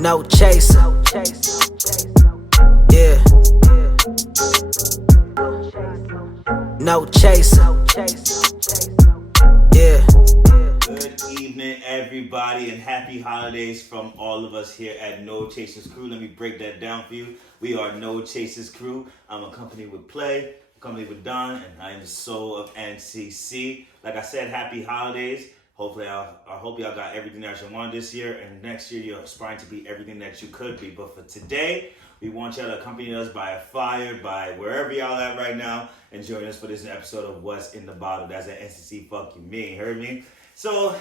No chaser. Yeah. No chaser. Yeah. Good evening, everybody, and happy holidays from all of us here at No Chasers Crew. Let me break that down for you. We are No Chasers Crew. I'm accompanied with Play, accompanied with Don, and I am the soul of NCC. Like I said, happy holidays. Hopefully, I hope y'all got everything that you want this year, and next year you're aspiring to be everything that you could be. But for today, we want y'all to accompany us by a fire, by wherever y'all at right now, and join us for this episode of What's in the Bottle. That's an NCC fuck you me, heard me? So,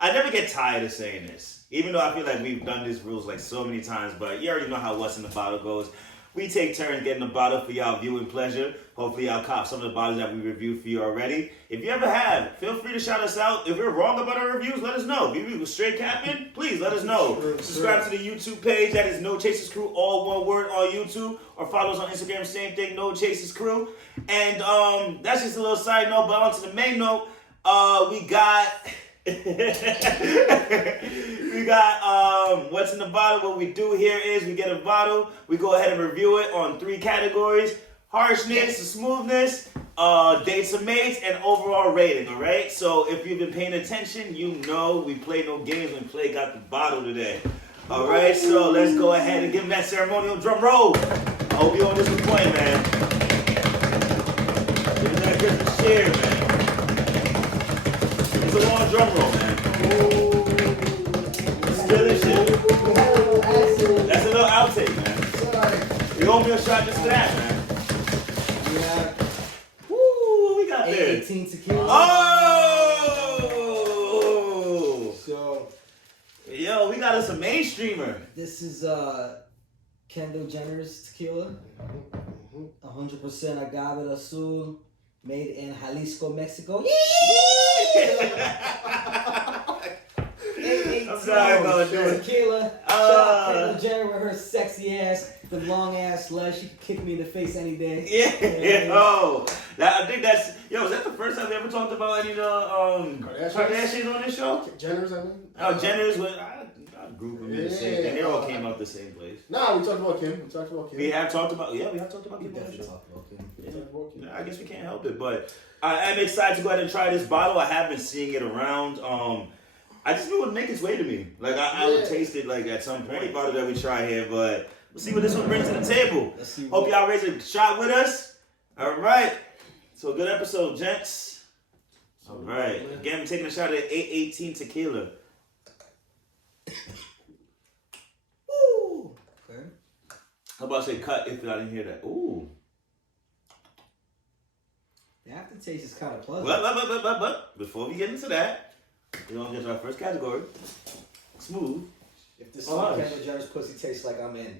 I never get tired of saying this, even though I feel like we've done these rules like so many times, but you already know how What's in the Bottle goes. We take turns getting the bottle for y'all viewing pleasure. Hopefully y'all cop some of the bottles that we reviewed for you already. If you ever have, feel free to shout us out. If we're wrong about our reviews, let us know. If we were straight capping, please let us know. Subscribe to the YouTube page. That is No Chasers Crew, all one word on YouTube. Or follow us on Instagram, same thing, No Chasers Crew. And that's just a little side note, but on to the main note. We got What's in the Bottle. What we do here is we get a bottle, we go ahead and review it on 3 categories: harshness, smoothness, dates and mates, and overall rating. All right, so if you've been paying attention, you know we play no games when Play got the bottle today. All right, so let's go ahead and give him that ceremonial drum roll. I hope you don't disappoint, man. Give him that Christmas cheer, man. It's a long drum roll, man. It's delicious. That's a little outtake, man. You owe me a shot just for that, man. Woo, what we got there? 18 tequila. Oh! So, Yo, we got us a mainstreamer. this is Kendall Jenner's tequila. 100% agave azul, made in Jalisco, Mexico. I'm sorry about that. Tequila. Shout out Kendall Jenner with her sexy ass, the long ass slut. She could kick me in the face any day. Yeah. Oh, I think that's. Yo, is that the first time we ever talked about any of the Kardashians on this show? Jenners, I mean. Oh, Jenner's. I group them in the same thing. They all came out the same place. Nah, we talked about Kim. We have talked about. Yeah, we have talked about We Kim on the definitely show. talked about Kim. We talked about Kim. I guess we can't help it, but I am excited to go ahead and try this bottle. I have been seeing it around. I just knew it would make its way to me. Like I would taste it like at some point. Any bottle that we try here, but we'll see what this one brings to the table. Let's see. Hope y'all raise a shot with us. All right. So good episode, gents. All right. Again, we're taking a shot at 818 tequila. Woo. Okay. How about I say cut if I didn't hear that? Ooh. The aftertaste is kind of pleasant. But before we get into that, we're going to get to our first category. Smooth. If this Oh, song Kendall Jenner's pussy tastes like I'm in.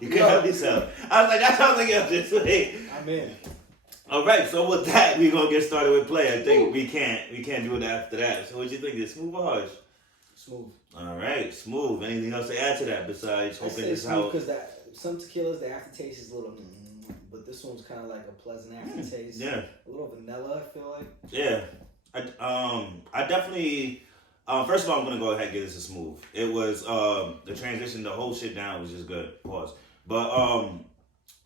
You can help yourself. I was like, that sounds like you're this way. I'm in. All right, so with that, we're going to get started with Play. I think we can't do it after that. So what do you think? Is smooth or harsh? Smooth. All right, smooth. Anything else to add to that besides I hoping say this smooth how... because some tequilas, the aftertaste is a little, but this one's kind of like a pleasant aftertaste. Yeah. A little vanilla, I feel like. Yeah. I definitely... first of all, I'm going to go ahead and give this a smooth. It was... the transition, the whole shit down was just good. Pause. But...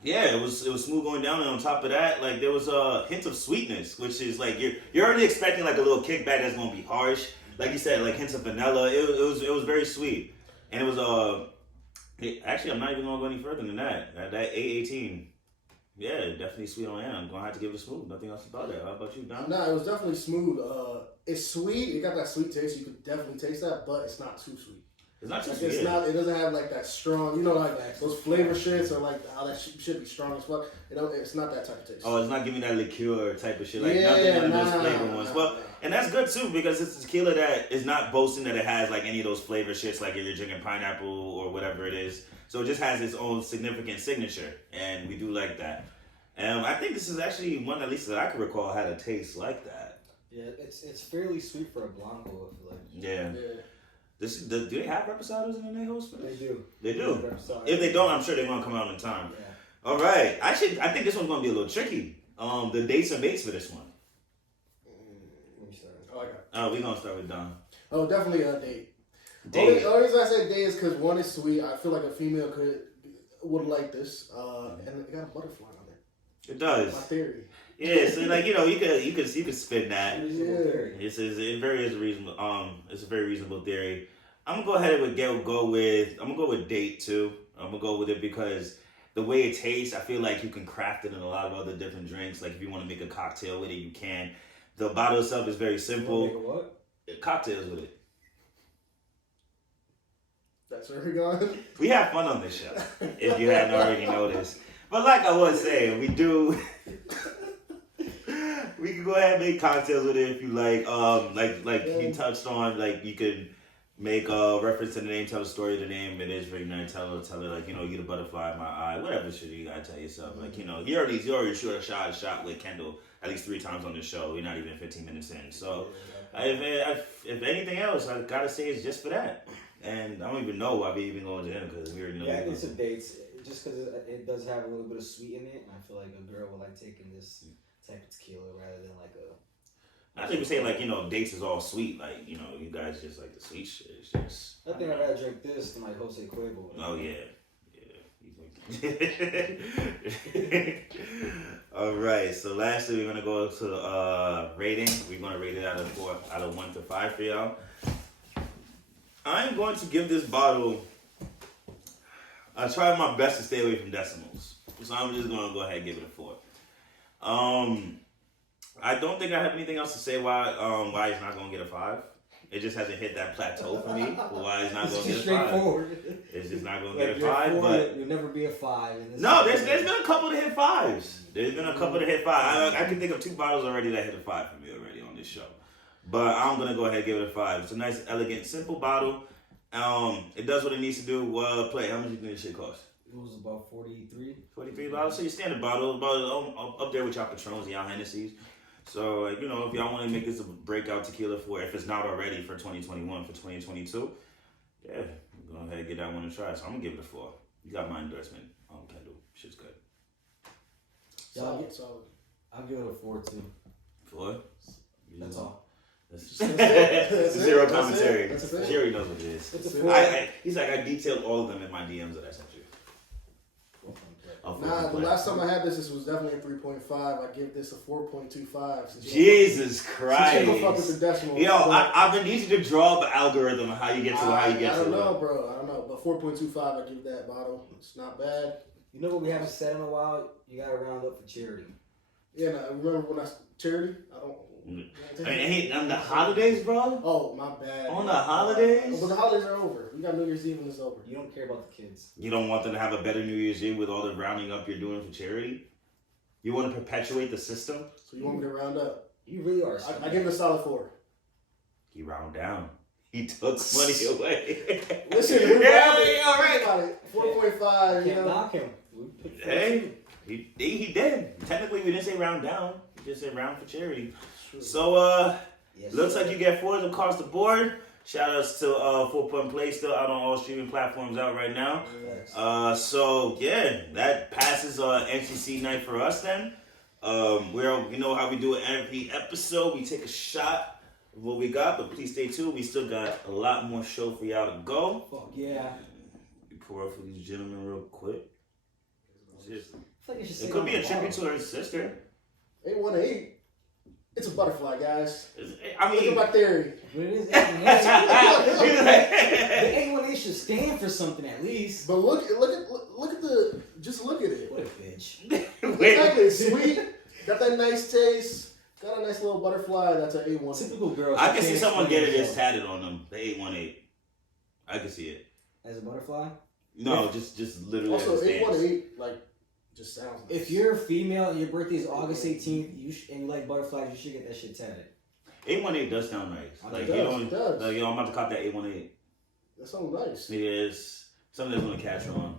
yeah, it was smooth going down, and on top of that, like there was a hint of sweetness, which is like you're already expecting like a little kickback that's gonna be harsh, like you said, like hints of vanilla. It was very sweet, and it was actually I'm not even gonna go any further than that. That 818, yeah, definitely sweet on end. I'm gonna have to give it a smooth. Nothing else about it. How about you, Don? Nah, it was definitely smooth. It's sweet. It got that sweet taste. You could definitely taste that, but it's not too sweet. It's not too Like, sweet. it's not. It doesn't have like that strong. You know, like those flavor shits or like how that should be strong as fuck. It's not that type of taste. Oh, it's not giving that liqueur type of shit. Like Yeah, nothing one of those nah, flavor ones. Well, and that's good too because it's a tequila that is not boasting that it has like any of those flavor shits like if you're drinking pineapple or whatever it is. So it just has its own significant signature, and we do like that. I think this is actually one at least that I can recall had a taste like that. Yeah, it's fairly sweet for a Blanco, I feel like. Yeah. Do they have reposados in the Nejos for this? They do. They do. Reposado. If they don't, I'm sure they're gonna come out in time. Yeah. All right. I think this one's gonna be a little tricky. The dates and mates for this one. Let me start. Oh, I got it. We're gonna start with Don. Oh, definitely a date. Day. The only reason I say day is because one is sweet. I feel like a female would like this, and it got a butterfly on it. It does. My theory. Yeah, so like you could spin that. Yeah. It's a very reasonable. It's a very reasonable theory. I'm gonna go ahead and go with date too. I'm gonna go with it because the way it tastes, I feel like you can craft it in a lot of other different drinks. Like if you want to make a cocktail with it, you can. The bottle itself is very simple. Make a what? Cocktails with it. That's where we're going. We have fun on this show, if you haven't already noticed. But like I was saying, we do. We can go ahead and make cocktails with it if you like. Like you touched on, like you could make a reference to the name, tell the story of the name. It is very nice. Tell it like you get a butterfly in my eye, whatever shit you gotta tell yourself. Like you already shot with Kendall at least 3 times on this show. We're not even 15 minutes in. So if anything else, I gotta say it's just for that. And I don't even know why we even going to dinner because we already know. Yeah, I think some dates just because it does have a little bit of sweet in it, and I feel like a girl would like taking this type of tequila rather than like a. I think we say like dates is all sweet. Like you guys just like the sweet shit. It's just. I think I'd rather drink this than like Jose Cuervo. Oh yeah. All right. So lastly, we're gonna go to rating. We're gonna rate it out of 1 to 5 for y'all. I'm going to give this bottle. I tried my best to stay away from decimals, so I'm just gonna go ahead and give it a 4. I don't think I have anything else to say why it's not gonna get a 5. It just hasn't hit that plateau for me. Why it's not gonna get a 5? Straightforward. It's just not gonna get a 5. But you'll never be a 5. no, there's been a couple to hit 5s. There's been a couple to hit 5. I can think of 2 bottles already that hit a 5 for me already on this show. But I'm gonna go ahead and give it a 5. It's a nice, elegant, simple bottle. It does what it needs to do. Play. How much do you think this shit costs? It was about 43. $43. So your standard bottle, about up there with y'all Patrons and y'all Hennessy's. So if y'all want to make this a breakout tequila for, if it's not already for 2021, for 2022, yeah, go ahead and get that one a try. So I'm gonna give it a 4. You got my endorsement, Kendall. Shit's good. Solid. I'll give it a 4 too. 4? That's all. That's zero commentary. That's it. She already knows what it is. It's a 4. He's like, I detailed all of them in my DMs that I sent you. Nah, the last time I had this was definitely a 3.5. I give this a 4.25. Jesus Christ. Since you fuck with the decimal. Yo, I've been easy to draw the algorithm of how you get to how you get to it. I don't know, bro. I don't know. But 4.25, I give that bottle. It's not bad. You know what we haven't said in a while? You gotta round up for charity. Yeah, no, remember when charity? On the holidays, bro? Oh, my bad. On the holidays? But the holidays are over. We got New Year's Eve and it's over. You don't care about the kids. You don't want them to have a better New Year's Eve with all the rounding up you're doing for charity? You want to perpetuate the system? So you want me to round up? You really are. I give it a solid 4. He round down. He took money away. Listen, all right. 4.5, Can't knock him. Hey, he did. Technically, we didn't say round down. We just said round for charity. So, looks like you get 4s across the board. Shout outs to 4 Point Play, still out on all streaming platforms out right now. So yeah, that passes NCC night for us then. We know how we do it every episode. We take a shot of what we got, but please stay tuned. We still got a lot more show for y'all to go. Fuck yeah. We pour up for these gentlemen real quick. It could be a tribute to her sister. 818. It's a butterfly, guys. I mean, look at my theory. But it is 818. The 818 should stand for something at least. But look at it. What a bitch. Exactly, it's sweet. Got that nice taste. Got a nice little butterfly. That's an 818. Typical girl. I can see someone getting this tatted on them. The 818. I can see it. As a butterfly? No, just literally. Also, as a stance. 818 just sounds nice. If you're a female and your birthday is August 18th, and you like butterflies, you should get that shit tatted. 818 does sound nice. It does. Like, I'm about to cop that 818. That sounds nice. It is something that's gonna catch on.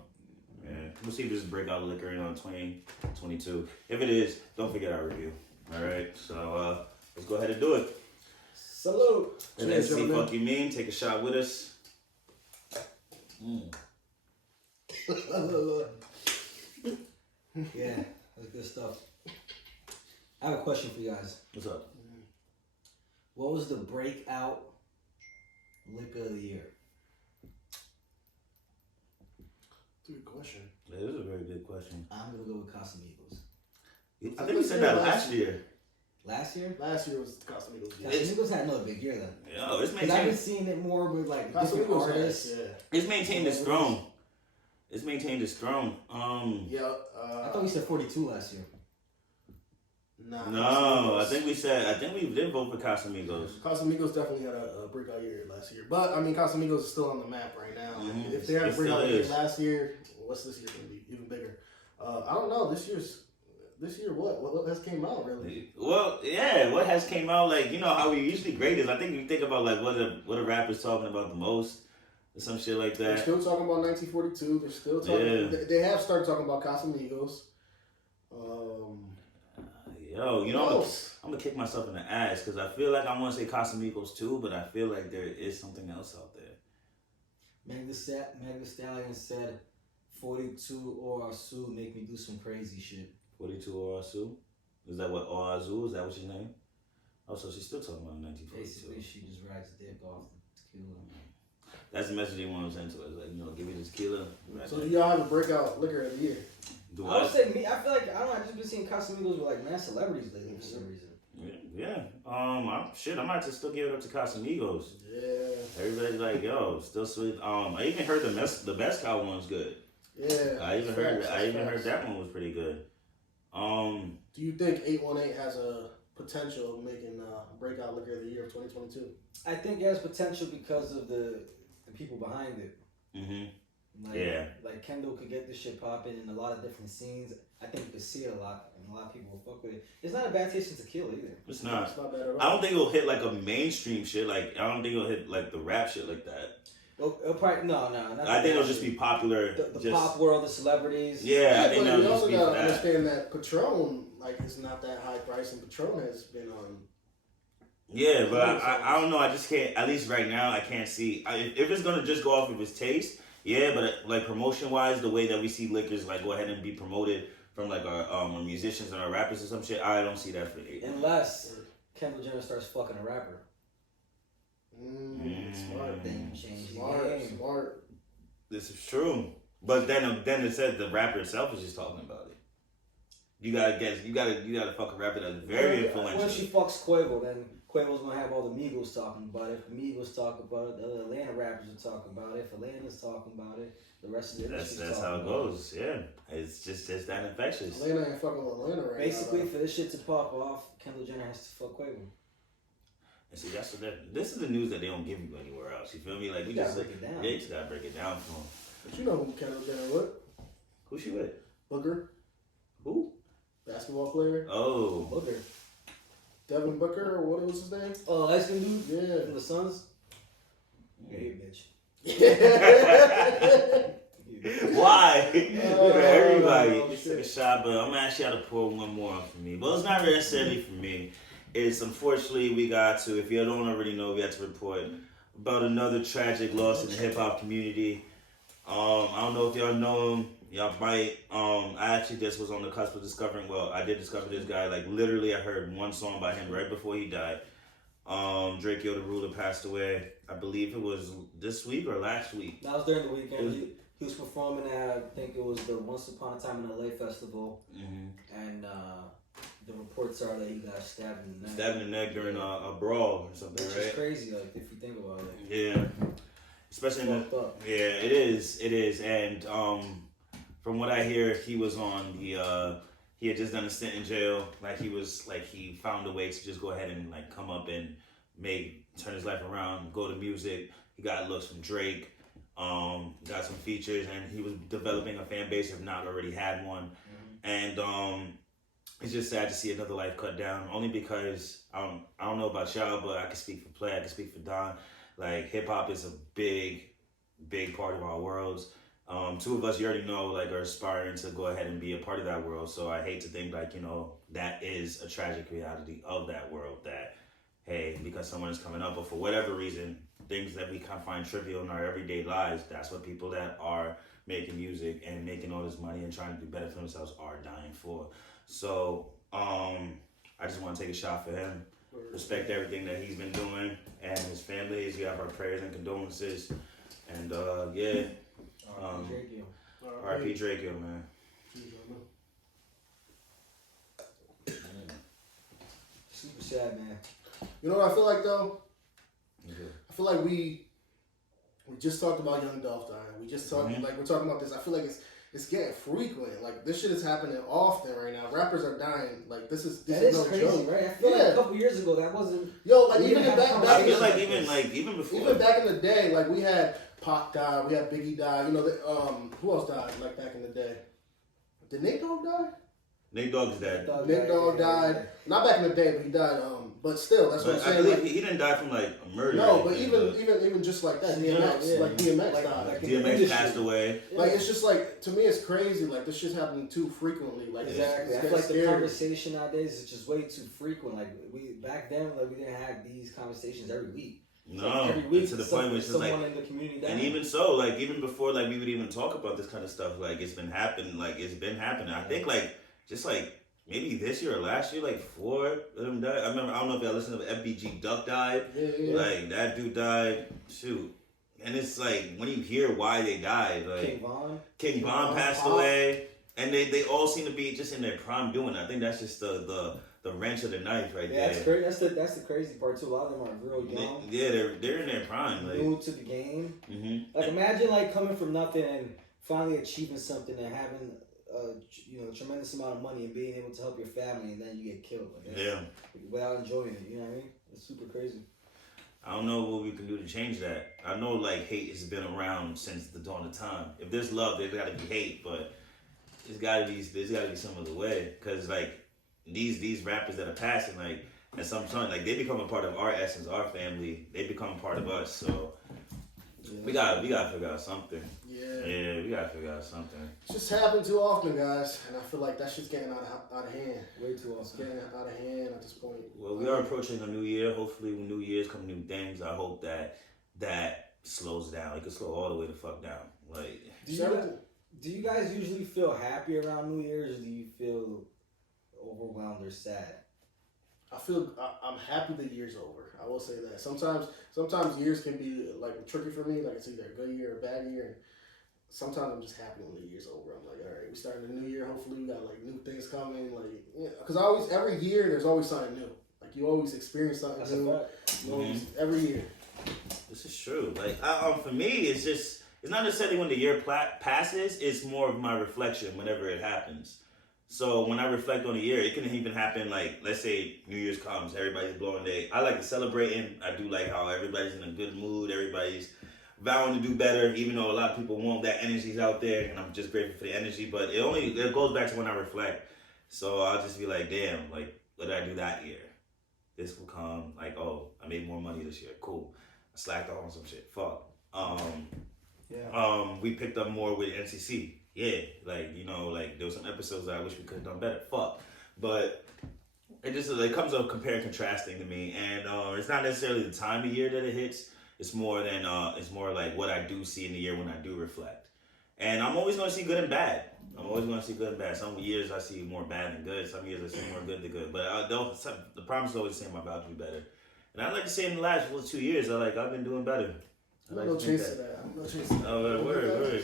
Yeah. We'll see if this is breakout liquor in 2022. If it is, don't forget our review. Alright, so let's go ahead and do it. Salute. And let's see fuck you mean. Take a shot with us. Yeah, that's good stuff. I have a question for you guys. What's up? What was the breakout liquor of the year? Good question. That is a very good question. I'm gonna go with Casamigos. I think we said that last year. Last year? Last year was Casamigos. Yeah. Casamigos had another big year though. Yo, it's Because I've been maintained. seeing it more with like different Casamigos, artists. yeah. It's maintained its throne. It's maintained its throne. Yeah. I thought we said 42 last year. Nah. No, I think we did vote for Casamigos. Casamigos definitely had a breakout year last year. But, I mean, Casamigos is still on the map right now. Mhm. If they had a It breakout still year is. last year, what's this year going to be? Even bigger. I don't know. This year, what has came out, really? Well, yeah, what has came out, like, you know how we usually grade is, I think we think about, like, what a rapper's talking about the most, or some shit like They're that. still talking about 1942. They're still talking. Yeah. They have started talking about Casamigos. Yo, you know, else? I'm gonna kick myself in the ass, because I feel like I want to say Casamigos too, but I feel like there is something else out there. Meg Thee Stallion said 42 or Sue make me do some crazy shit. 42 Oazu? Is that what Oazu? Is that what your name? Oh, so she's still talking about 1942. Basically, she just rides the dick off the tequila. That's the message they want to send to us. Like, you know, give me this tequila. So do y'all have a breakout liquor of the year? Do I would say me. I feel like I don't know. I've just been seeing Casamigos with like mad celebrities lately for some reason. Yeah. I might just still give it up to Casamigos. Yeah. Everybody's like, yo, still sweet. I even heard the best cow one's good. Yeah. I even heard Facts. that one was pretty good. Do you think 818 has a potential of making breakout liquor of the year of 2022? I think it has potential because of the people behind it. Mhm. Like, Yeah. Like Kendall could get this shit popping in a lot of different scenes. I think you could see it a lot, and a lot of people will fuck with it. It's not a bad taste of tequila either. It's not. It's not bad at all. I don't think it'll hit like a mainstream shit. Like I don't think it'll hit like the rap shit like that. It'll probably no. I think it'll just be popular. the just, pop world, the celebrities. Yeah, I think but that'll you just also be for gotta that. understand that Patron, like, is not that high price, and Patron has been on. Yeah, but I don't know. I just can't. At least right now, I can't see if it's gonna just go off of its taste. Yeah, but like promotion wise, the way that we see liquors like go ahead and be promoted from like our musicians and our rappers or some shit, I don't see that for it. Unless Kendall Jenner starts fucking a rapper. Smart. Then you change the game. Smart. This is true, but then it said the rapper itself is just talking about it. You gotta fuck a rapper that's very influential. When she fucks Quavo, then Quavo's gonna have all the Migos talking about it. If the Migos talk about it, the other Atlanta rappers will talk about it. If Atlanta's talking about it, the rest of the industry's That's talking how it about goes. Yeah, it's just that infectious. Atlanta ain't fucking with Atlanta right Basically, now. for this shit to pop off, Kendall Jenner has to fuck Quavo. And see, that's what this is the news that they don't give you anywhere else. You feel me? Like we You gotta just break it down. Yeah, you just gotta break it down for them. But you know who Kendall Jenner with? Who she with? Booker, Who? basketball player. Oh, Booker. Devin Booker, or what was his name? Oh, light skin dude Yeah. from the Suns. Yeah, you bitch. why? For everybody, oh, just shit. took a shot, but I'm actually going to pour one more on for me. Well, it's not necessarily for me. It's unfortunately we got to. If you don't already know, we had to report about another tragic loss in the hip hop community. I don't know if y'all know him. Y'all might. I actually just was on the cusp of discovering. Well, I did discover this guy. Like literally, I heard one song by him right before he died. Drake Yo the Ruler passed away. I believe it was this week or last week. That was during the weekend. He was performing at, I think it was the Once Upon a Time in LA festival, and the reports are that he got stabbed in the neck. Stabbed in the neck during a brawl or something, Which right? is crazy, like if you think about it. Yeah, especially in Fucked up. yeah, it is, and from what I hear, he was on the he had just done a stint in jail. Like he found a way to just go ahead and like come up and turn his life around, go to music. He got looks from Drake, got some features, and he was developing a fan base if not already had one. And it's just sad to see another life cut down. Only because I don't know about y'all, but I can speak for Play, I can speak for Don. Like hip hop is a big part of our worlds. Two of us, you already know, like are aspiring to go ahead and be a part of that world. So I hate to think like, that is a tragic reality of that world that, hey, because someone is coming up, but for whatever reason, things that we kind of find trivial in our everyday lives, that's what people that are making music and making all this money and trying to do better for themselves are dying for. So, I just want to take a shot for him. Respect everything that he's been doing and his families. You have our prayers and condolences. And, yeah. R.I.P. Draco, man. Super sad, man. You know what I feel like though? Okay. I feel like we just talked about Young Dolph dying. We just talked like we're talking about this. I feel like it's getting frequent. Like this shit is happening often right now. Rappers are dying. Like this is That no is crazy, joke. right? I feel like a couple years ago that wasn't. Yo, like we even didn't back, have back I feel conversations like even before. even back in the day, like we had Pac die, we had Biggie die. You know, who else died? Like back in the day, did Nate Dogg die? Nate Dogg's dead. Nate Dogg died. Not back in the day, but he died. But still, that's what I'm But I saying. believe Like, he didn't die from like a murder. no, or but anything, even just like that, Yeah, DMX, yeah. like DMX Like- died. like- DMX passed away. Like it's just like to me, it's crazy. Like this shit's happening too frequently. Like Exactly. I it's feel like the scary. conversation nowadays is just way too frequent. Like we back then, like we didn't have these conversations every week. It's No, like every week to the some- point where it's just someone like, in the community and died. even so, like even before like we would even talk about this kind of stuff, like it's been happening. Like it's been happening. I think like just like maybe this year or last year, like 4 of them died. I remember. I don't know if y'all listened to FBG Duck died. Yeah. Like that dude died. Shoot. And it's like when you hear why they died, like King Von. Von passed away, and they all seem to be just in their prime doing it. I think that's just the wrench of the knife right Yeah, there. that's crazy. That's the crazy part too. A lot of them are real young, Yeah, they're in their prime. Like, new to the game. mm-hmm. Like imagine like coming from nothing and finally achieving something and having a tremendous amount of money and being able to help your family, and then you get killed. Like, Yeah. Without enjoying it, you know what I mean? It's super crazy. I don't know what we can do to change that. I know like hate has been around since the dawn of time. If there's love, there's got to be hate, but there's got to be some other way. Cause like these rappers that are passing, like at some point, like they become a part of our essence, our family. They become a part of us. So we gotta figure out something. Yeah, we gotta figure out something. It's just happening too often, guys, and I feel like that shit's getting out of hand. Way too It's often. getting out of hand at this point. Well, we are approaching a new year. Hopefully, when New Year's come new things, I hope that slows down. It could slow all the way the fuck down. Like, Do you guys usually feel happy around New Year's, or do you feel overwhelmed or sad? I'm happy the year's over. I will say that. Sometimes years can be like tricky for me. Like it's either a good year or a bad year. Sometimes I'm just happy when the year's over. I'm like, all right, we started a new year. Hopefully, we got like new things coming. Like, because every year there's always something new. Like you always experience something That's new. a fact. You always, every year. this is true. Like, for me, it's not necessarily when the year passes. It's more of my reflection whenever it happens. So when I reflect on the year, it can even happen like, let's say New Year's comes, everybody's blowing day. I like to celebrate, and I do like how everybody's in a good mood, everybody's vowing to do better, even though a lot of people want that energy's out there, and I'm just grateful for the energy. But it goes back to when I reflect. So I'll just be like, damn, like what did I do that year? This will come, like, oh, I made more money this year. Cool. I slacked off on some shit. Fuck. We picked up more with NCC. Yeah, like, like there were some episodes that I wish we could have done better. Fuck. But it just comes up compare and contrasting to me. And it's not necessarily the time of year that it hits. It's more like what I do see in the year when I do reflect. And I'm always going to see good and bad. Some years I see more bad than good. Some years I see more good than good. But the promise is always the same. I'm about to do better. And I'd like to say in the last 2 years, I've been doing better. No chase to that. No chase to that. Oh, word.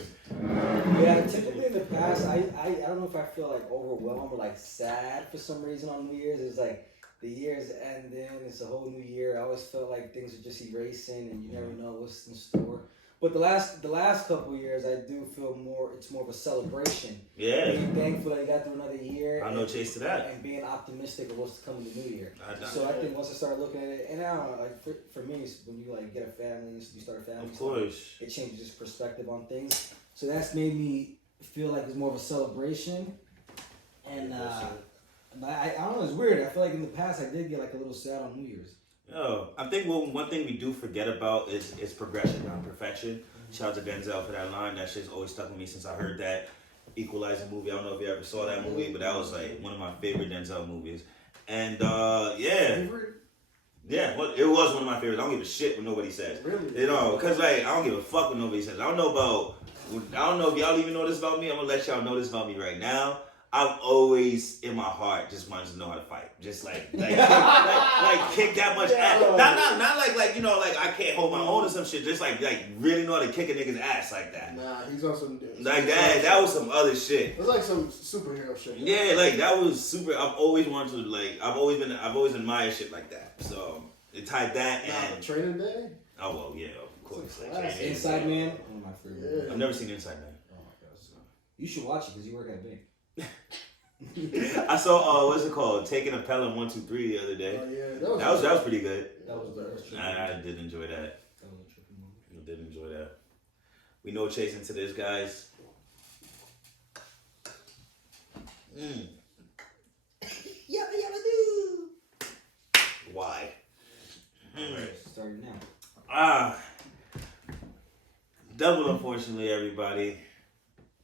Yeah, typically in the past, I don't know if I feel like overwhelmed or like sad for some reason on New Year's. It's like the year's ending, it's a whole new year. I always felt like things are just erasing and you never know what's in store. But the last couple of years, I do feel it's more of a celebration. Yeah. Being thankful that you got through another year. I know chase to that. And being optimistic of what's to come in the new year. So I think once I started looking at it, and I don't know, like for me, when you like get a family, you start a family. Of course. It changes your perspective on things. So that's made me feel like it's more of a celebration. And but I don't know, it's weird. I feel like in the past I did get like a little sad on New Year's. Yo, I think one thing we do forget about is progression, not perfection. Shout out to Denzel for that line. That shit's always stuck with me since I heard that Equalizer movie. I don't know if you ever saw that movie, but that was like one of my favorite Denzel movies. And yeah, well, it was one of my favorites. I don't give a shit what nobody says. Really? Cause like I don't give a fuck what nobody says. I don't know if y'all even know this about me. I'm gonna let y'all know this about me right now. I've always in my heart just wanted to know how to fight. Just like kick that much ass. Not like you know, like I can't hold my own or some shit. Just like really know how to kick a nigga's ass like that. Nah, he's on some like that. That was some other shit. It was like some superhero shit. Yeah, like that was super. I've always wanted to I've always admired shit like that. So it tied that and Training Day. Oh well, yeah, of course. Like, Inside Man, one of my favorite. I've never seen Inside Man. Oh my god, so. You should watch it because you work at Big. I saw what's it called? Taking a Pelham 1, 2, 3 the other day. Oh yeah, that was pretty good. That was the I did enjoy that. That was a trippy movie. I did enjoy that. We know chasing to this, guys. Yabba do. Why? Starting now. Double unfortunately, everybody.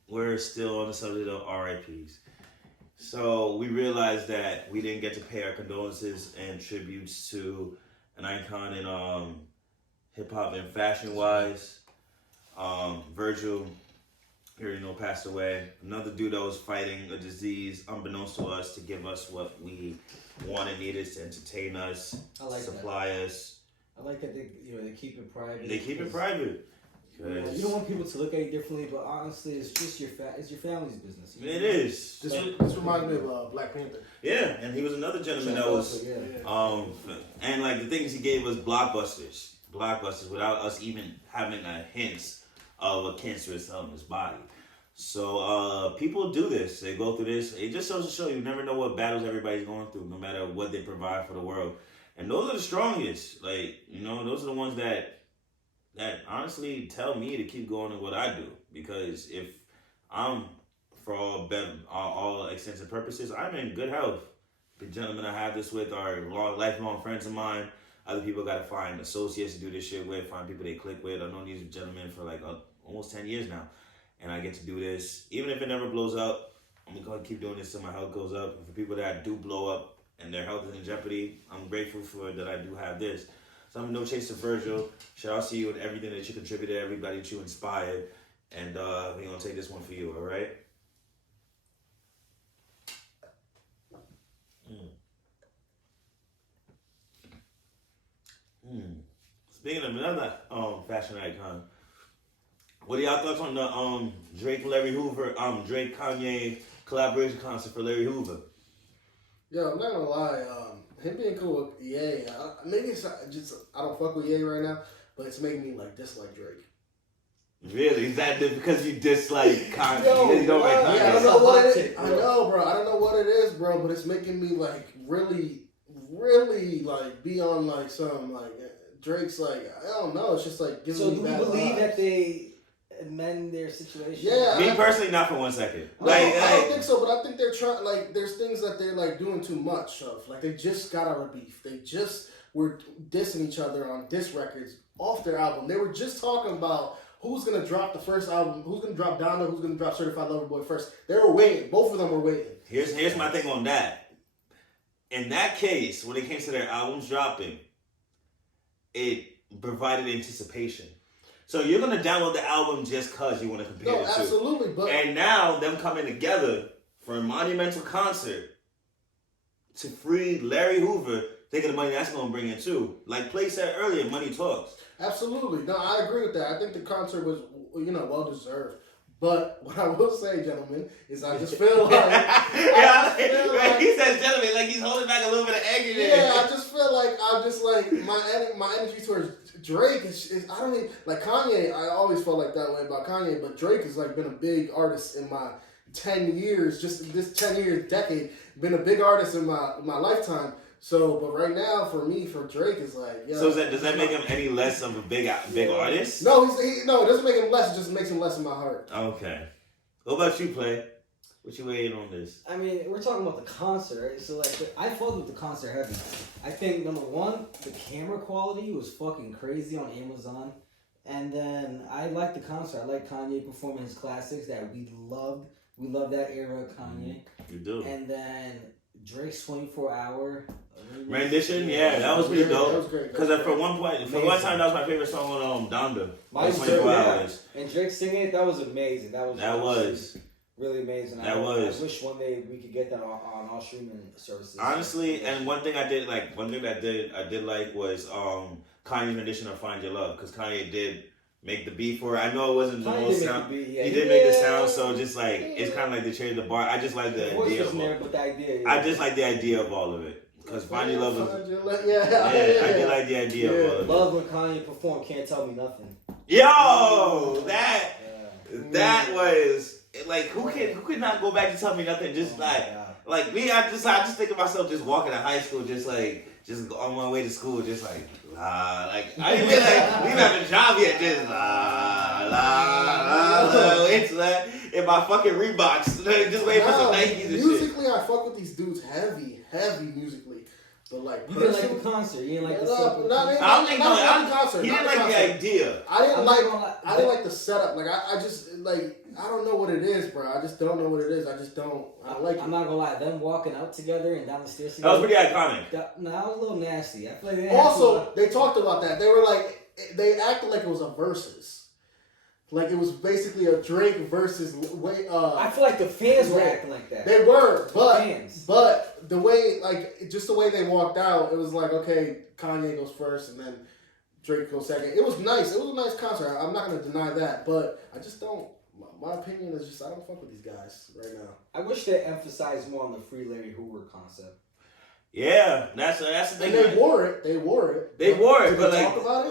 We're still on the subject of RIPs. So we realized that we didn't get to pay our condolences and tributes to an icon in hip hop and fashion wise. Virgil, here you know, passed away. Another dude that was fighting a disease unbeknownst to us to give us what we wanted, needed to entertain us, supply us. I like that they keep it private. They keep it private. Yeah, you don't want people to look at you differently, but honestly, it's just your family's business. It is. This reminds me of Black Panther. Yeah, and he was another gentleman that was, and like the things he gave us blockbusters without us even having a hint of a cancerous cell in his body. So people do this. They go through this. It just goes to show you never know what battles everybody's going through, no matter what they provide for the world. And those are the strongest. Like, you know, those are the ones that honestly tell me to keep going in what I do. Because if I'm, for all extents and purposes, I'm in good health. The gentlemen I have this with are lifelong friends of mine. Other people got to find associates to do this shit with, find people they click with. I've known these gentlemen for like almost 10 years now. And I get to do this. Even if it never blows up, I'm going to go ahead and keep doing this till my health goes up. And for people that do blow up and their health is in jeopardy, I'm grateful for that I do have this. So I'm No Chaser Virgil. Shout out to you and everything that you contributed, everybody that you inspired. And we're going to take this one for you, all right? Speaking of another fashion icon, what are y'all thoughts on the Drake Kanye collaboration concert for Larry Hoover? Yo, I'm not gonna lie, him being cool with Ye, maybe it's just I don't fuck with Ye right now, but it's making me like dislike Drake. Really? Is that because you dislike Kanye? Yo, you don't like Kanye? Yeah, I don't know what it is. I know, bro. I don't know what it is, bro. But it's making me like really like be on like some like Drake's like I don't know. It's just like giving me do we bad believe vibes. that they amend their situation? Yeah. Me personally, not for 1 second. I don't think so, but I think they're trying. Like, there's things that they're like doing too much of. Like, they just got out of beef. They just were dissing each other on diss records off their album. They were just talking about who's gonna drop the first album, who's gonna drop Donda, who's gonna drop Certified Lover Boy first. They were waiting. Both of them were waiting. Here's my thing on that. In that case, when it came to their albums dropping, it provided anticipation. So you're gonna download the album just cause you want to compare No, the two. absolutely. But And now them coming together for a monumental concert to free Larry Hoover, think of the money that's gonna bring in too. Like Play said earlier, money talks. absolutely, no, I agree with that. I think the concert was, well deserved. But what I will say, gentlemen, is I just feel like He says gentlemen, like he's holding back a little bit of anger there. Yeah, I just feel like my energy towards Drake is I don't even like Kanye. I always felt like that way about Kanye, but Drake has like been a big artist in my 10 years, just this 10 years decade, been a big artist in my lifetime. So, but right now for me, for Drake is like, yeah. So does that make him any less of a big artist? No, no, it doesn't make him less. It just makes him less in my heart. Okay. What about you, Play? What you weighing on this? I mean, we're talking about the concert, right? So, like, I fucked with the concert heavy. I think, number one, the camera quality was fucking crazy on Amazon. And then I liked the concert. I like Kanye performing his classics that we loved. We love that era of Kanye. You do. And then Drake's 24-hour rendition, yeah, that was pretty dope. That was great. Because for one time, that was my favorite song on Donda. Mine 24 too, yeah. hours. And Drake singing it, that was amazing. That was. really amazing. That was. I wish one day we could get that on all streaming services. Honestly, and one thing I did like was Kanye's rendition of "Find Your Love" because Kanye did make the beat for it. I know it wasn't the most sound. He did make the sound, so just like it's kind of like they changed the bar. I just like the idea of it. But the idea. I just like the idea of all of it. Because "Find Your Love" was... I did like the idea of all of it. Love when Kanye performed "Can't Tell Me Nothing." Yo, that was like who could not go back to "Tell Me Nothing"? Just like me, I just think of myself just walking to high school, just on my way to school, just like like I didn't even we didn't have a job yet, just it's in my fucking Reeboks, just waiting for some Nikes and shit. Musically, I fuck with these dudes heavy musically. But like, you didn't like the concert. You didn't like the concert. He didn't like the idea. I didn't like the setup. Like I just like I don't know what it is, bro. I just don't know what it is. I don't like it. I'm not gonna lie. Them walking out together and down the stairs together, that was pretty iconic. That was a little nasty. I feel like they talked about that. They were like they acted like it was a versus. Like it was basically a Drake versus way. I feel like the fans were acting like that. They were, but the way, like, just the way they walked out, it was like, okay, Kanye goes first, and then Drake goes second. It was nice. It was a nice concert. I'm not gonna deny that, but I just don't. My opinion is just I don't fuck with these guys right now. I wish they emphasized more on the Free Larry Hoover concept. Yeah, that's the thing. And they wore it. They wore it,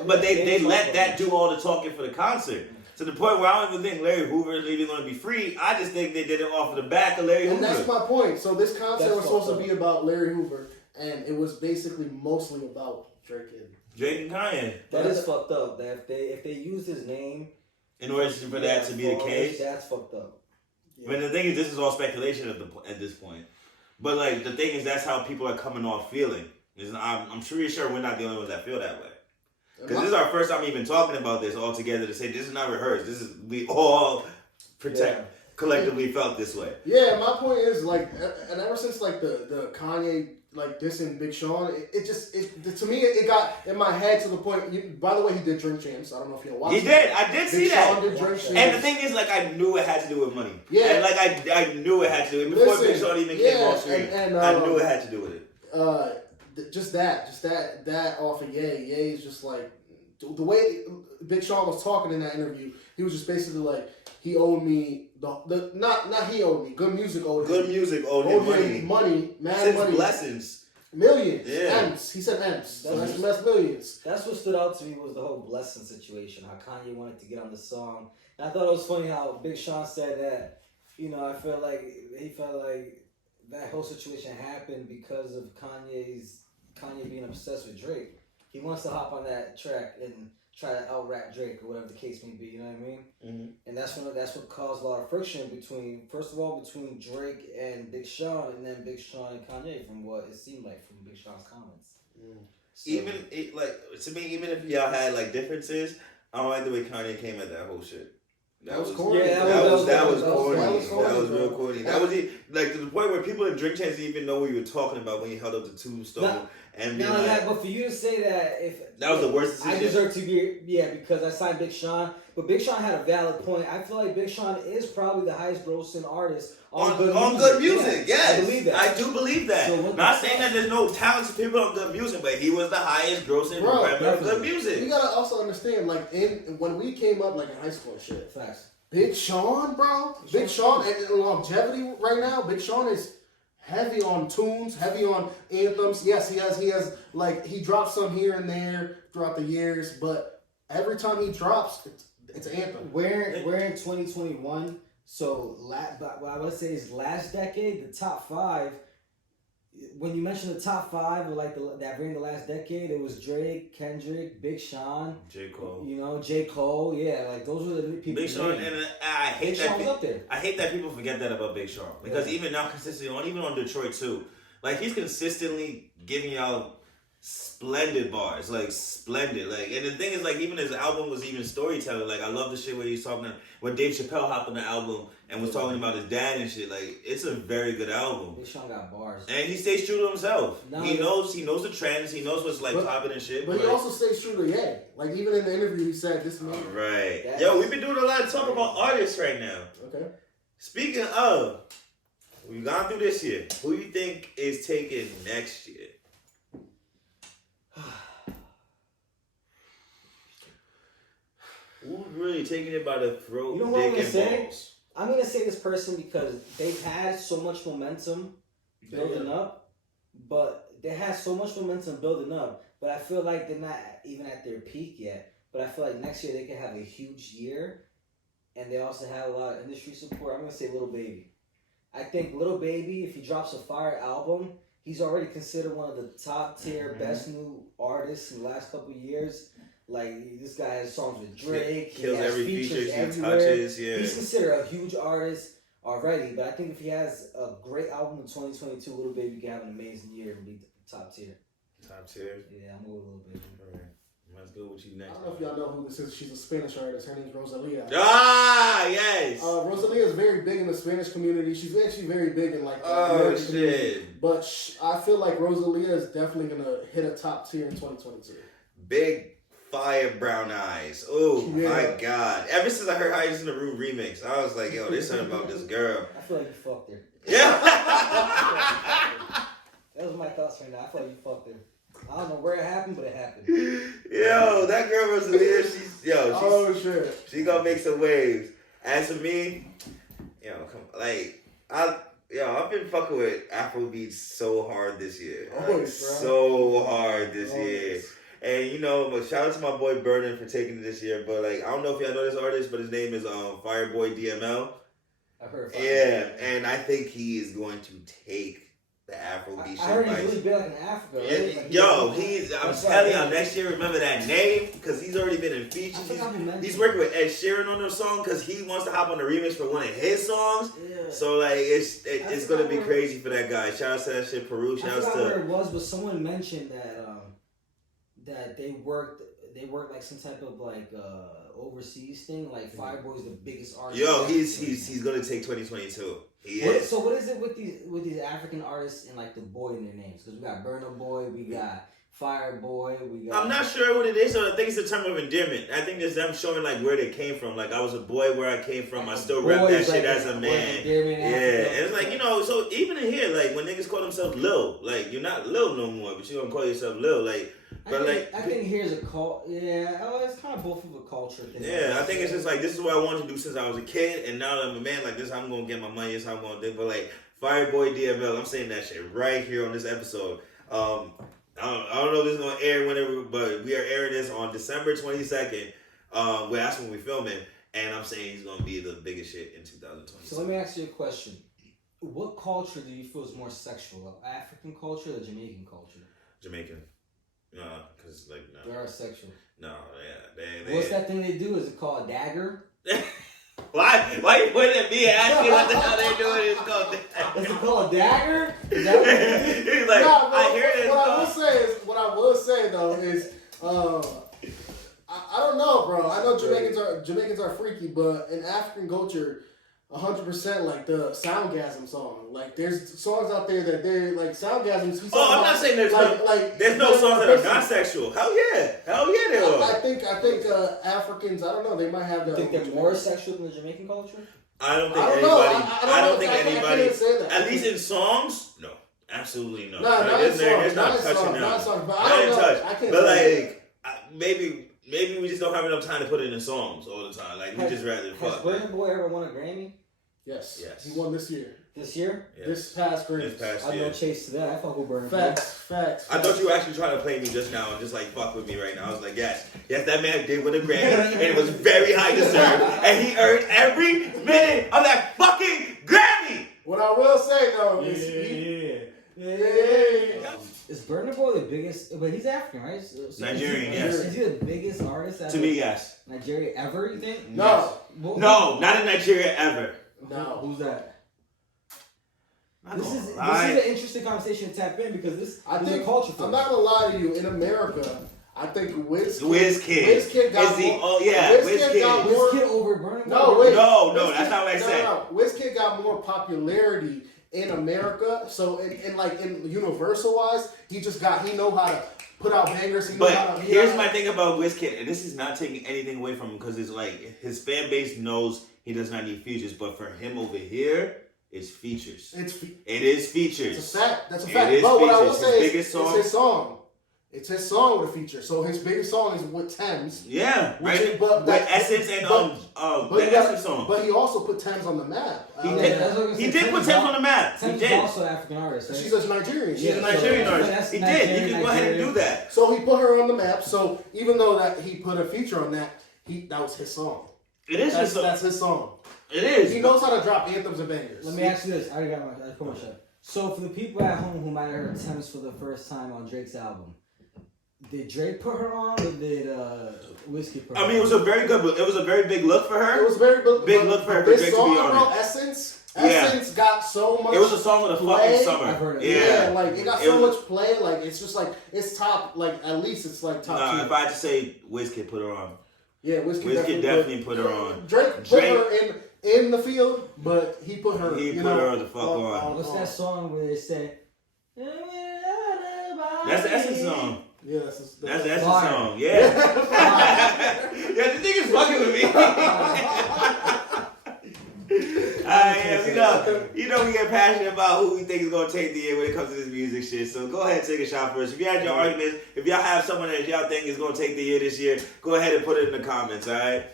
but they let that do all the talking for the concert. To the point where I don't even think Larry Hoover is even going to be free. I just think they did it off of the back of Larry Hoover. And that's my point. So this concert was supposed to be about Larry Hoover, and it was basically mostly about Drake and Kanye. That is fucked up. That if they use his name in order for that to be the case, that's fucked up. Yeah. But the thing is, this is all speculation at this point. But like the thing is, that's how people are coming off feeling. I'm pretty sure we're not the only ones that feel that way. Because this is our first time even talking about this all together to say this is not rehearsed. This is we all collectively felt this way. Yeah, my point is like, and ever since like the Kanye like dissing Big Sean, it to me it got in my head to the point. By the way, he did Drink Champs. I don't know if you watched. He did. I did see that. Did Drink Champs. And the thing is, like, I knew it had to do with money. Yeah. And like I knew it had to do it before Big Sean even came on screen. I knew it had to do with it. Just that off of Ye. Ye is just like the way Big Sean was talking in that interview. He was just basically like he owed me not he owed me. Good Music owed him. Good Music owed him money. Since money. Blessings. Millions. Yeah. M's. He said M's. So that's millions. That's what stood out to me was the whole Blessing situation. How Kanye wanted to get on the song. And I thought it was funny how Big Sean said that. You know, I felt like he felt like that whole situation happened because of Kanye being obsessed with Drake. He wants to hop on that track and try to out-rap Drake or whatever the case may be, you know what I mean? Mm-hmm. And that's what caused a lot of friction between Drake and Big Sean, and then Big Sean and Kanye, from what it seemed like from Big Sean's comments. Mm. So, to me, even if y'all had like differences, I don't like the way Kanye came at that whole shit. That was corny. Yeah, that was corny. That was real corny. That was like to the point where people in Drink Champs didn't even know what you were talking about when you held up the tombstone. But for you to say that that was the worst decision. I deserve to be because I signed Big Sean, but Big Sean had a valid point. I feel like Big Sean is probably the highest grossing artist on Good Music. Yes, I believe that. I do believe that. So not saying that there's no talented people on Good Music, but he was the highest grossing performer of Good Music. You gotta also understand, like when we came up like in high school and shit. Facts. Big Sean, bro. Big Sean and longevity right now. Big Sean is heavy on tunes, heavy on anthems. Yes, he has like he drops some here and there throughout the years, but every time he drops, it's an anthem. We're in 2021, so what I would say is last decade, the top 5. When you mention the top 5 of like that during the last decade, it was Drake, Kendrick, Big Sean, J. Cole. You know, J. Cole. Yeah, like those were the people. Big Sean, and I hate Big that. Sean was up there. I hate that people forget that about Big Sean because even now, consistently even on Detroit too, like he's consistently giving y'all splendid bars, like splendid. Like, and the thing is, like, even his album was even storytelling. Like, I love the shit where he's talking when Dave Chappelle hopped on the album and was talking about his dad and shit. Like, it's a very good album. Big Sean got bars, and he stays true to himself. He knows the trends. He knows what's like popping and shit. But he also stays true to Ye. Like, even in the interview, he said this man. Right. Yo, we've been doing a lot of talk about artists right now. Okay. Speaking of, we've gone through this year. Who you think is taking next year? Who's really taking it by the throat, You know what I'm dick, gonna and say? balls? I'm gonna say this person because they've had so much momentum building up, but they had so much momentum building up. But I feel like they're not even at their peak yet. But I feel like next year they could have a huge year, and they also have a lot of industry support. I'm gonna say Lil Baby. I think Lil Baby, if he drops a fire album, he's already considered one of the top tier best new artists in the last couple of years. Like, this guy has songs with Drake. Kills he has every features feature he everywhere. touches. Yeah. He's considered a huge artist already, but I think if he has a great album in 2022, Lil Baby can have an amazing year and be top tier. Top tier. Yeah, I'm going with Lil Baby. All right. Let's go with you I next. don't know if y'all know who this is. She's a Spanish artist. Her name's Rosalia. Ah, yes. Rosalia is very big in the Spanish community. She's actually very big in like Oh, American shit. community. But I feel like Rosalia is definitely gonna hit a top tier in 2022. Big fire brown eyes. Oh, Yeah. my God. Ever since I heard Highest in the Room remix, I was like, yo, there's something about this girl. I feel like you fucked her. Yeah. That was my thoughts right now. I feel like you fucked her. I don't know where it happened, but it happened. Yo, that girl Rosalia, she's Shit. she gonna make some waves. As for me, I've been fucking with Afrobeats so hard this year. So hard this year. And but shout out to my boy Burden for taking it this year. But I don't know if y'all know this artist, but his name is Fireboy DML. I've heard. Yeah, and I think he is going to take the Afrobeat shit. I heard he's really big like in Africa. Right? Yeah, I'm telling y'all, next year, remember that name, because he's already been in features. He's working with Ed Sheeran on their song, because he wants to hop on the remix for one of his songs. Yeah. So, it's going to be crazy for that guy. Shout out to that shit, Peru. Shout out I forgot to... where it was, but someone mentioned that they worked like some type of overseas thing. Like Fireboy's the biggest artist. Yo, he's going to take 2022. He is. So what is it with these African artists and like the boy in their names? Because we got Burna Boy, we got Fireboy, we got... I'm not sure what it is. So I think it's a term of endearment. I think it's them showing where they came from. I was a boy where I came from. I still rep that shit as a man. Yeah, and it's so even in here, when niggas call themselves Lil, you're not Lil no more, but you gonna call yourself Lil, I think here's a cult. Yeah, it's kind of both of a culture thing. Yeah, I think it's just this is what I wanted to do since I was a kid, and now that I'm a man, this is how I'm gonna get my money. This is how I'm gonna do. But Fireboy DML, I'm saying that shit right here on this episode. I don't know if this is gonna air whenever, but we are airing this on December 22nd. Well, that's when we're filming, and I'm saying he's gonna be the biggest shit in 2020. So let me ask you a question. What culture do you feel is more sexual? African culture or Jamaican culture? Jamaican. Because no. They are sexual. No, yeah. What's that thing they do? Is it called a dagger? Why you pointing at me and asking what the hell they doing? It's called dagger. Is it called a dagger? Is that what it is? He's like, I hear this. What I will say though is, I don't know, bro. I know Jamaicans are freaky, but in African culture, 100% the Soundgasm song. There's songs out there that they're Soundgasms. I'm not saying there's no songs that are not sexual. Hell yeah, they are. I think Africans. I don't know. They might have. You think they're more sexual than the Jamaican culture? I don't think anybody. At least in songs, no, absolutely no. There's not touching them. Not songs, but I don't know. I can't. Maybe we just don't have enough time to put it in songs all the time. We just rather fuck. Has Burna Boy ever won a Grammy? Yes. He won this year. This year? Yes. This past Grammy. I know Chase to that. I fuck with Burna Boy. Facts. I thought you were actually trying to play me just now and just fuck with me right now. I was like, yes, that man did win a Grammy and it was very high deserved and he earned every minute of that fucking Grammy. What I will say though is Is Burna Boy the biggest? But he's African, right? So Nigerian, yes. Is he the biggest artist out To me, yes. Nigeria ever? You think? No. No, not in Nigeria ever. No. Who's that? This is This an interesting conversation to tap in because this is a culture. I'm not gonna lie to you. In America, I think Wizkid got Wizkid over Burna Boy. No, that's not what I said. No. Wizkid got more popularity in America. So in Universal wise, he know how to put out bangers. Here's my thing about Wizkid, and this is not taking anything away from him because it's his fan base knows he does not need features. But for him over here, it's features. It is It's features. a fact. That's a fact. It is But what I will features. say His is, biggest song. it's his song. It's his song with a feature. So his biggest song is with Thames. Yeah, Which right. is- but With that- Essence and but the you gotta- Essence song. But he also put Thames on the map. He Yeah, did. that's what I was He gonna did say. put Thames on the map. He Thames did. is also an African artist. Right? She's a Nigerian. She's Yeah, a Nigerian so artist. that's He did. Nigerian, You can go ahead and do that. So he put her on the map. So even though that he put a feature on that, that was his song. It is his song. That's his song. It is. He knows how to drop anthems and bangers. Let me ask you this. I already got my question. So for the people at home who might have heard Thames for the first time on Drake's album, did Drake put her on or did Whiskey put her on? I mean, it was a very good. It was a very big look for her. It was very Big look for her for this Drake to song, be on bro, it. Essence got so much. It was a song of the fucking play. summer. I've heard it. Yeah. like it got It so was- much play. Like it's just like it's top. Like at least it's like top Nah, two. if I had to say, Wizkid put her on. Yeah, Whiskey definitely put her on. Drake put her in the field, but he put her. He you put know, her the fuck on. What's that song where they say? That's the Essence song. Yeah, That's the Essence Fire. song. Yeah. Yeah, this nigga's fucking with me. Alright, yeah, we know we get passionate about who we think is gonna take the year when it comes to this music shit. So go ahead and take a shot first. If you had your arguments, if y'all have someone that y'all think is gonna take the year this year, go ahead and put it in the comments, alright?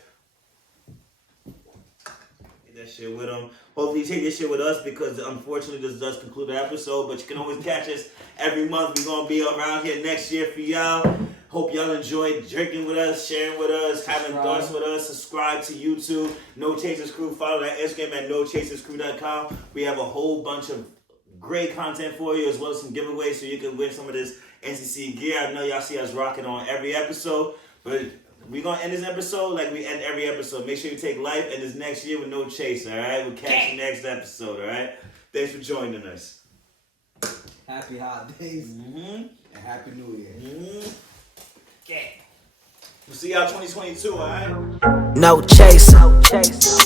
Get that shit with them. Hopefully you take this shit with us because unfortunately this does conclude the episode, but you can always catch us every month. We're gonna be around here next year for y'all. Hope y'all enjoyed drinking with us, sharing with us, having thoughts with us. Subscribe to YouTube, No Chasers Crew. Follow that Instagram at NoChasersCrew.com. We have a whole bunch of great content for you as well as some giveaways so you can win some of this NCC gear. I know y'all see us rocking on every episode, but we're going to end this episode like we end every episode. Make sure you take life and this next year with no chase, all right? We'll catch you next episode, all right? Thanks for joining us. Happy holidays and Happy New Year. We'll see y'all 2022, all right? No chaser.